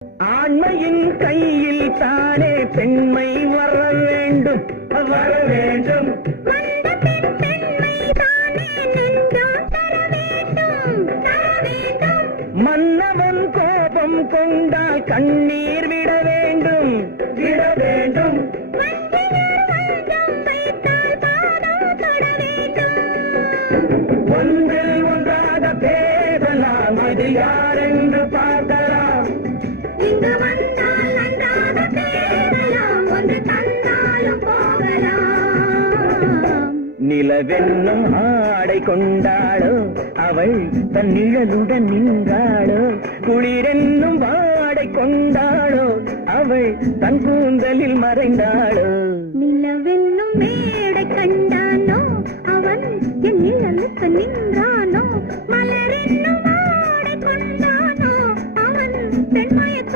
ஆண்மையின் கையில் தானே பெண்மை வர வேண்டும் வர வேண்டும். மன்னவன் கோபம் கொண்டால் கண்ணீர் விட வேண்டும் விட வேண்டும். ஒன்றில் ஒன்றாக பேசலாம், அது யாரென்று பார்க்கலாம். இங்கு வந்தால் நன்றாக பேசலாம், ஒன்று தந்தாலும் போகலாம். நிலவென்னும் ஆடை கொண்டாளோ அவள் தன் நிழலுடன் நின்றாளோ, குளிரென்னும் வாடை கொண்டாளோ அவள் தன் கூந்தலில் மறைந்தாளோ. நிலவென்னும் மேடை கண்ட